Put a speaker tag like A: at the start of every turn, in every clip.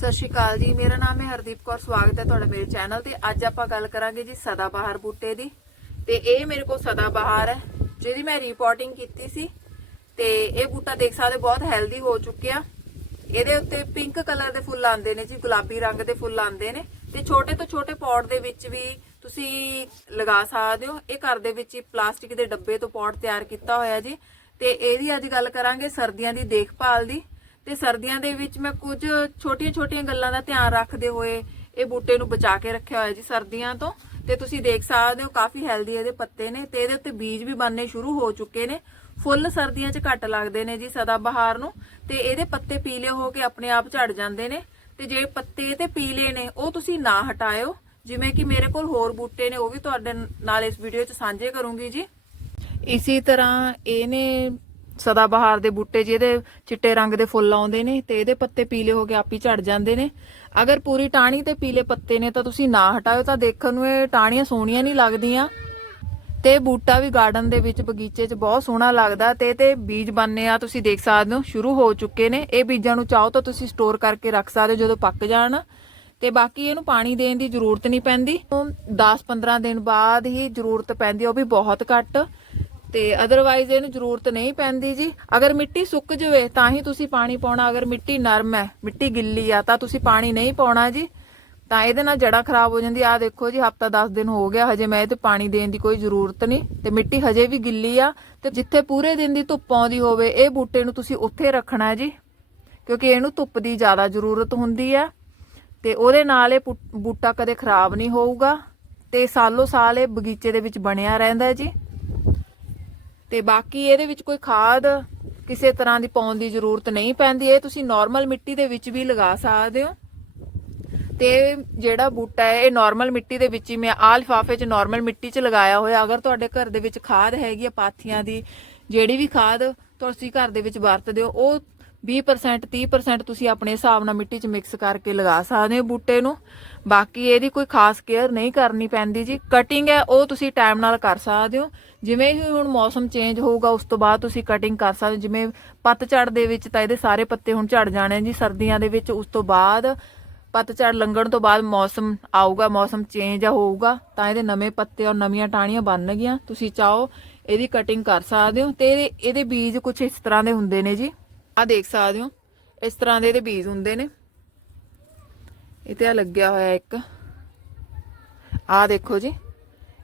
A: ਸਤਿ ਸ਼੍ਰੀ ਅਕਾਲ ਜੀ। ਮੇਰਾ ਨਾਮ ਹੈ ਹਰਦੀਪ ਕੌਰ। ਸਵਾਗਤ ਹੈ ਤੁਹਾਡਾ ਮੇਰੇ ਚੈਨਲ ਤੇ। ਅੱਜ ਆਪਾਂ ਗੱਲ ਕਰਾਂਗੇ ਜੀ ਸਦਾਬਹਾਰ ਬੂਟੇ ਦੀ। ਤੇ ਇਹ ਮੇਰੇ ਕੋਲ ਸਦਾਬਹਾਰ ਹੈ, ਜਿਹਦੀ ਮੈਂ ਰਿਪੋਰਟਿੰਗ ਕੀਤੀ ਸੀ। ਤੇ ਇਹ ਬੂਟਾ ਦੇਖ ਸਕਦੇ ਹੋ, ਬਹੁਤ ਹੈਲਦੀ ਹੋ ਚੁੱਕਿਆ। ਇਹਦੇ ਉੱਤੇ ਪਿੰਕ ਕਲਰ ਦੇ ਫੁੱਲ ਆਉਂਦੇ ਨੇ ਜੀ, ਗੁਲਾਬੀ ਰੰਗ ਦੇ ਫੁੱਲ ਆਉਂਦੇ ਨੇ। ਤੇ ਛੋਟੇ ਤੋਂ ਛੋਟੇ ਪੌਟ ਦੇ ਵਿੱਚ ਵੀ ਤੁਸੀਂ ਲਗਾ ਸਕਦੇ ਹੋ। ਇਹ ਘਰ ਦੇ ਵਿੱਚ ਹੀ ਪਲਾਸਟਿਕ ਦੇ ਡੱਬੇ ਤੋਂ ਪੌਟ ਤਿਆਰ ਕੀਤਾ ਹੋਇਆ ਜੀ। ਤੇ ਇਹਦੀ ਅੱਜ ਗੱਲ ਕਰਾਂਗੇ ਸਰਦੀਆਂ ਦੀ ਦੇਖਭਾਲ ਦੀ। ਤੇ ਸਰਦੀਆਂ ਦੇ ਵਿੱਚ ਮੈਂ ਕੁਝ ਛੋਟੀਆਂ-ਛੋਟੀਆਂ ਗੱਲਾਂ ਦਾ ਧਿਆਨ ਰੱਖਦੇ ਹੋਏ ਇਹ ਬੂਟੇ ਨੂੰ ਬਚਾ ਕੇ ਰੱਖਿਆ ਹੋਇਆ ਜੀ ਸਰਦੀਆਂ ਤੋਂ। ਤੇ ਤੁਸੀਂ ਦੇਖ ਸਕਦੇ ਹੋ ਕਾਫੀ ਹੈਲਦੀ ਇਹਦੇ ਪੱਤੇ ਨੇ ਤੇ ਇਹਦੇ ਉੱਤੇ ਬੀਜ ਵੀ ਬਣਨੇ ਸ਼ੁਰੂ ਹੋ ਚੁੱਕੇ ਨੇ। ਫੁੱਲ ਸਰਦੀਆਂ 'ਚ ਘੱਟ ਲੱਗਦੇ ਨੇ ਜੀ ਸਦਾ ਬਹਾਰ ਨੂੰ ਤੇ ਇਹਦੇ ਪੱਤੇ ਪੀਲੇ ਹੋ ਕੇ ਆਪਣੇ ਆਪ ਝੜ ਜਾਂਦੇ ਨੇ ਤੇ ਜੇ ਪੱਤੇ ਤੇ ਪੀਲੇ ਨੇ ਉਹ ਤੁਸੀਂ ਨਾ ਹਟਾਇਓ। ਜਿਵੇਂ ਕਿ ਮੇਰੇ ਕੋਲ ਹੋਰ ਬੂਟੇ ਨੇ ਉਹ ਵੀ ਤੁਹਾਡੇ ਨਾਲ ਇਸ ਵੀਡੀਓ 'ਚ ਸਾਂਝੇ ਕਰੂੰਗੀ ਜੀ। ਇਸੇ ਤਰ੍ਹਾਂ ਇਹਨੇ ਸਦਾ ਬਹਾਰ ਦੇ ਬੂਟੇ ਜਿਹਦੇ ਚਿੱਟੇ ਰੰਗ ਦੇ ਫੁੱਲ ਆਉਂਦੇ ਨੇ ਤੇ ਇਹਦੇ ਪੱਤੇ ਪੀਲੇ ਹੋ ਕੇ ਆਪੀ ਝੜ ਜਾਂਦੇ ਨੇ। ਅਗਰ ਪੂਰੀ ਟਾਹਣੀ ਤੇ ਪੀਲੇ ਪੱਤੇ ਨੇ ਤਾਂ ਤੁਸੀਂ ਨਾ ਹਟਾਓ ਤਾਂ ਦੇਖਣ ਨੂੰ ਇਹ ਟਾਹਣੀਆਂ ਸੋਹਣੀਆਂ ਨਹੀਂ ਲੱਗਦੀਆਂ। ਤੇ ਬੂਟਾ ਵੀ ਗਾਰਡਨ ਦੇ ਵਿੱਚ ਬਗੀਚੇ 'ਚ ਬਹੁਤ ਸੋਹਣਾ ਲੱਗਦਾ ਤੇ ਤੇ ਬੀਜ ਬੰਨੇ ਆ, ਤੁਸੀਂ ਦੇਖ ਸਕਦੇ ਹੋ, ਸ਼ੁਰੂ ਹੋ ਚੁੱਕੇ ਨੇ। ਇਹ ਬੀਜਾਂ ਨੂੰ ਚਾਹੋ ਤਾਂ ਤੁਸੀਂ ਸਟੋਰ ਕਰਕੇ ਰੱਖ ਸਕਦੇ ਹੋ ਜਦੋਂ ਪੱਕ ਜਾਣ। ਤੇ ਬਾਕੀ ਇਹਨੂੰ ਪਾਣੀ ਦੇਣ ਦੀ ਜ਼ਰੂਰਤ ਨਹੀਂ ਪੈਂਦੀ। 10-15 ਦਿਨ ਬਾਅਦ ਹੀ ਜ਼ਰੂਰਤ ਪੈਂਦੀ ਉਹ ਵੀ ਬਹੁਤ ਘੱਟ। ਤੇ ਅਦਰਵਾਈਜ਼ ਇਹਨੂੰ ਜ਼ਰੂਰਤ ਨਹੀਂ ਪੈਂਦੀ ਜੀ। ਅਗਰ ਮਿੱਟੀ ਸੁੱਕ ਜਾਵੇ, ਤਾਂ ਹੀ ਤੁਸੀਂ ਪਾਣੀ ਪਾਉਣਾ। ਅਗਰ ਮਿੱਟੀ ਨਰਮ ਹੈ, ਮਿੱਟੀ ਗਿੱਲੀ ਆ, ਤਾਂ ਤੁਸੀਂ ਪਾਣੀ ਨਹੀਂ ਪਾਉਣਾ ਜੀ। ਤਾਂ ਇਹਦੇ ਨਾਲ ਜੜਾਂ ਖਰਾਬ ਹੋ ਜਾਂਦੀ। ਆ ਦੇਖੋ ਜੀ, ਹਫਤਾ 10 ਦਿਨ ਹੋ ਗਿਆ। ਹਜੇ ਮੈਂ ਇਹ ਤੇ ਪਾਣੀ ਦੇਣ ਦੀ ਕੋਈ ਜ਼ਰੂਰਤ ਨਹੀਂ। ਤੇ ਮਿੱਟੀ ਹਜੇ ਵੀ ਗਿੱਲੀ ਆ। ਤੇ ਜਿੱਥੇ ਪੂਰੇ ਦਿਨ ਦੀ ਧੁੱਪ ਆਉਂਦੀ ਹੋਵੇ, ਇਹ ਬੂਟੇ ਨੂੰ ਤੁਸੀਂ ਉੱਥੇ ਰੱਖਣਾ ਜੀ। ਕਿਉਂਕਿ ਇਹਨੂੰ ਧੁੱਪ ਦੀ ਜ਼ਿਆਦਾ ਜ਼ਰੂਰਤ ਹੁੰਦੀ ਆ। ਤੇ ਉਹਦੇ ਨਾਲ ਇਹ ਪੁ- ਬੂਟਾ ਕਦੇ ਖਰਾਬ ਨਹੀਂ ਹੋਊਗਾ। ਤੇ ਸਾਲੋ ਸਾਲ ਇਹ ਬਗੀਚੇ ਦੇ ਵਿੱਚ ਬਣਿਆ ਰਹਿੰਦਾ ਜੀ। ਤੇ ਬਾਕੀ ਇਹਦੇ ਵਿੱਚ ਕੋਈ ਖਾਦ ਕਿਸੇ ਤਰ੍ਹਾਂ ਦੀ ਪਾਉਣ ਦੀ ਜ਼ਰੂਰਤ ਨਹੀਂ ਪੈਂਦੀ। ਇਹ ਤੁਸੀਂ ਨਾਰਮਲ ਮਿੱਟੀ ਦੇ ਵਿੱਚ ਵੀ ਲਗਾ ਸਕਦੇ ਹੋ। ਤੇ ਜਿਹੜਾ ਬੂਟਾ ਹੈ, ਇਹ ਨਾਰਮਲ ਮਿੱਟੀ ਦੇ ਵਿੱਚ ਹੀ ਮੈਂ ਆ ਲਿਫਾਫੇ 'ਚ ਨਾਰਮਲ ਮਿੱਟੀ 'ਚ ਲਗਾਇਆ ਹੋਇਆ। ਅਗਰ ਤੁਹਾਡੇ ਘਰ ਦੇ ਵਿੱਚ ਖਾਦ ਹੈਗੀ ਆ ਪਾਥੀਆਂ ਦੀ, ਜਿਹੜੀ ਵੀ ਖਾਦ ਤੁਸੀਂ ਘਰ ਦੇ ਵਿੱਚ ਵਰਤਦੇ ਹੋ, ਉਹ 20% 30% ਤੁਸੀਂ ਆਪਣੇ ਹਿਸਾਬ ਨਾਲ ਮਿੱਟੀ 'ਚ ਮਿਕਸ ਕਰਕੇ ਲਗਾ ਸਕਦੇ ਹੋ ਬੂਟੇ ਨੂੰ। ਬਾਕੀ ਇਹਦੀ ਕੋਈ ਖਾਸ ਕੇਅਰ ਨਹੀਂ ਕਰਨੀ ਪੈਂਦੀ ਜੀ। ਕਟਿੰਗ ਹੈ, ਉਹ ਤੁਸੀਂ ਟਾਈਮ ਨਾਲ ਕਰ ਸਕਦੇ ਹੋ। ਜਿਵੇਂ ਹੀ ਹੁਣ ਮੌਸਮ ਚੇਂਜ ਹੋਊਗਾ, ਉਸ ਤੋਂ ਬਾਅਦ ਤੁਸੀਂ ਕਟਿੰਗ ਕਰ ਸਕਦੇ ਹੋ। ਜਿਵੇਂ ਪੱਤਝੜ ਦੇ ਵਿੱਚ ਤਾਂ ਇਹਦੇ ਸਾਰੇ ਪੱਤੇ ਹੁਣ ਝੜ ਜਾਣੇ ਜੀ, ਸਰਦੀਆਂ ਦੇ ਵਿੱਚ। ਉਸ ਤੋਂ ਬਾਅਦ ਪੱਤਝੜ ਲੰਘਣ ਤੋਂ ਬਾਅਦ ਮੌਸਮ ਆਊਗਾ, ਮੌਸਮ ਚੇਂਜ ਹੋਊਗਾ। ਤਾਂ ਇਹਦੇ ਨਵੇਂ ਪੱਤੇ ਔਰ ਨਵੀਆਂ ਟਾਹਣੀਆਂ ਬਣਨਗੀਆਂ ਤੁਸੀਂ ਚਾਹੋ, ਇਹਦੀ ਕਟਿੰਗ ਕਰ ਸਕਦੇ ਹੋ। ਤੇ ਇਹਦੇ ਇਹਦੇ ਬੀਜ ਕੁਝ ਇਸ ਤਰ੍ਹਾਂ ਦੇ ਹੁੰਦੇ ਨੇ ਜੀ। ਆਹ ਦੇਖ ਸਕਦੇ ਹੋ, ਇਸ ਤਰ੍ਹਾਂ ਦੇ ਇਹਦੇ ਬੀਜ ਹੁੰਦੇ ਨੇ। ਇਹ ਤੇ ਆ ਲੱਗਿਆ ਹੋਇਆ ਇੱਕ। ਆਹ ਦੇਖੋ ਜੀ,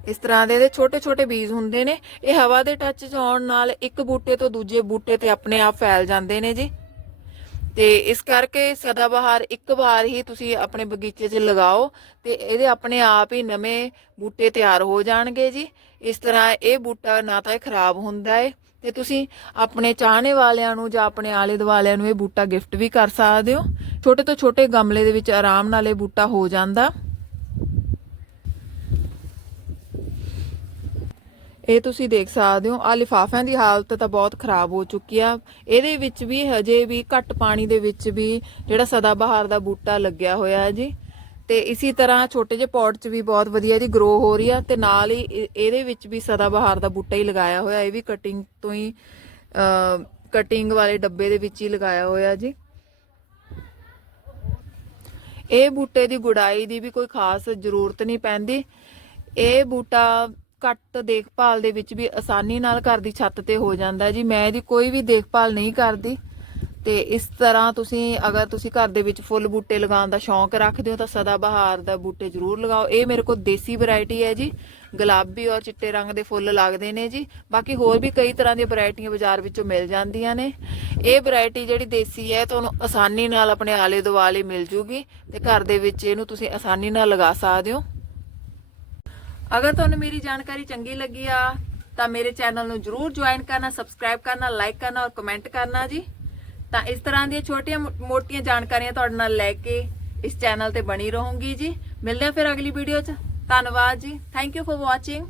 A: ਇਸ ਤਰ੍ਹਾਂ ਦੇ ਇਹਦੇ ਛੋਟੇ ਛੋਟੇ ਬੀਜ ਹੁੰਦੇ ਨੇ। ਇਹ ਹਵਾ ਦੇ ਟੱਚ 'ਚ ਆਉਣ ਨਾਲ ਇੱਕ ਬੂਟੇ ਤੋਂ ਦੂਜੇ ਬੂਟੇ ਤੇ ਆਪਣੇ ਆਪ ਫੈਲ ਜਾਂਦੇ ਨੇ ਜੀ। ਤੇ ਇਸ ਕਰਕੇ ਸਦਾਬਹਾਰ ਇੱਕ ਵਾਰ ਹੀ ਤੁਸੀਂ ਆਪਣੇ ਬਗੀਚੇ 'ਚ ਲਗਾਓ ਤੇ ਇਹਦੇ ਆਪਣੇ ਆਪ ਹੀ ਨਵੇਂ ਬੂਟੇ ਤਿਆਰ ਹੋ ਜਾਣਗੇ ਜੀ। ਇਸ ਤਰ੍ਹਾਂ ਇਹ ਬੂਟਾ ਨਾ ਤਾਂ ਇਹ ਖਰਾਬ ਹੁੰਦਾ ਏ। ਤੇ ਤੁਸੀਂ ਆਪਣੇ ਚਾਹਣੇ ਵਾਲਿਆਂ ਨੂੰ ਜਾਂ ਆਪਣੇ ਆਲੇ ਦੁਆਲਿਆਂ ਨੂੰ ਇਹ ਬੂਟਾ ਗਿਫਟ ਵੀ ਕਰ ਸਕਦੇ ਹੋ। ਛੋਟੇ ਤੋਂ ਛੋਟੇ ਗਮਲੇ ਦੇ ਵਿੱਚ ਆਰਾਮ ਨਾਲ ਇਹ ਬੂਟਾ ਹੋ ਜਾਂਦਾ। ਇਹ ਤੁਸੀਂ ਦੇਖ ਸਕਦੇ ਹੋ ਆ ਲਿਫਾਫਿਆਂ ਦੀ ਹਾਲਤ ਤਾਂ ਬਹੁਤ ਖਰਾਬ ਹੋ ਚੁੱਕੀ ਆ। ਇਹਦੇ ਵਿੱਚ ਵੀ ਹਜੇ ਵੀ ਘੱਟ ਪਾਣੀ ਦੇ ਵਿੱਚ ਵੀ ਜਿਹੜਾ ਸਦਾਬਹਾਰ ਦਾ ਬੂਟਾ ਲੱਗਿਆ ਹੋਇਆ ਹੈ ਜੀ। ਤੇ ਇਸੇ ਤਰ੍ਹਾਂ ਛੋਟੇ ਜਿਹੇ ਪੌਟ 'ਚ ਵੀ ਬਹੁਤ ਵਧੀਆ ਜੀ ਗਰੋ ਹੋ ਰਹੀ ਆ ਤੇ ਨਾਲ ਹੀ ਇਹ- ਇਹਦੇ ਵਿੱਚ ਵੀ ਸਦਾ ਬਹਾਰ ਦਾ ਬੂਟਾ ਹੀ ਲਗਾਇਆ ਹੋਇਆ, ਇਹ ਵੀ ਕਟਿੰਗ ਤੋਂ ਹੀ ਕਟਿੰਗ ਵਾਲੇ ਡੱਬੇ ਦੇ ਵਿੱਚ ਹੀ ਲਗਾਇਆ ਹੋਇਆ ਜੀ। ਇਹ ਬੂਟੇ ਦੀ ਗੁਡਾਈ ਦੀ ਵੀ ਕੋਈ ਖਾਸ ਜ਼ਰੂਰਤ ਨਹੀਂ ਪੈਂਦੀ। ਇਹ ਬੂਟਾ ਘੱਟ ਦੇਖਭਾਲ ਦੇ ਵਿੱਚ ਵੀ ਆਸਾਨੀ ਨਾਲ ਘਰ ਦੀ ਛੱਤ ਤੇ ਹੋ ਜਾਂਦਾ ਜੀ। ਮੈਂ ਇਹਦੀ ਕੋਈ ਵੀ ਦੇਖਭਾਲ ਨਹੀਂ ਕਰਦੀ। ਤੇ ਇਸ ਤਰ੍ਹਾਂ ਤੁਸੀਂ ਅਗਰ ਤੁਸੀਂ ਘਰ ਦੇ ਵਿੱਚ ਫੁੱਲ ਬੂਟੇ ਲਗਾਉਣ ਦਾ ਸ਼ੌਂਕ ਰੱਖਦੇ ਹੋ ਤਾਂ ਸਦਾ ਬਹਾਰ ਦਾ ਬੂਟੇ ਜ਼ਰੂਰ ਲਗਾਓ। ਇਹ ਮੇਰੇ ਕੋਲ ਦੇਸੀ ਵੈਰਾਈਟੀ ਹੈ ਜੀ। ਗੁਲਾਬੀ ਔਰ ਚਿੱਟੇ ਰੰਗ ਦੇ ਫੁੱਲ ਲੱਗਦੇ ਨੇ ਜੀ। ਬਾਕੀ ਹੋਰ ਵੀ ਕਈ ਤਰ੍ਹਾਂ ਦੀਆਂ ਵੈਰਾਈਟੀਆਂ ਬਾਜ਼ਾਰ ਵਿੱਚੋਂ ਮਿਲ ਜਾਂਦੀਆਂ ਨੇ। ਇਹ ਵੈਰਾਈਟੀ ਜਿਹੜੀ ਦੇਸੀ ਹੈ ਤੁਹਾਨੂੰ ਆਸਾਨੀ ਨਾਲ ਆਪਣੇ ਆਲੇ ਦੁਆਲੇ ਮਿਲ ਜੂਗੀ ਤੇ ਘਰ ਦੇ ਵਿੱਚ ਇਹਨੂੰ ਤੁਸੀਂ ਆਸਾਨੀ ਨਾਲ ਲਗਾ ਸਕਦੇ ਹੋ। ਅਗਰ ਤੁਹਾਨੂੰ ਮੇਰੀ ਜਾਣਕਾਰੀ ਚੰਗੀ ਲੱਗੀ ਆ ਤਾਂ ਮੇਰੇ ਚੈਨਲ ਨੂੰ ਜਰੂਰ ਜੁਆਇਨ ਕਰਨਾ ਸਬਸਕ੍ਰਾਈਬ ਕਰਨਾ ਲਾਈਕ ਕਰਨਾ ਔਰ ਕਮੈਂਟ ਕਰਨਾ ਜੀ। ਤਾਂ ਇਸ ਤਰ੍ਹਾਂ ਦੀਆਂ ਛੋਟੀਆਂ ਮੋਟੀਆਂ ਜਾਣਕਾਰੀਆਂ ਤੁਹਾਡੇ ਨਾਲ ਲੈ ਕੇ ਇਸ ਚੈਨਲ ਤੇ ਬਣੀ ਰਹੂੰਗੀ ਜੀ। ਮਿਲਦੇ ਹਾਂ ਫਿਰ ਅਗਲੀ ਵੀਡੀਓ 'ਚ। ਧੰਨਵਾਦ ਜੀ। Thank you for watching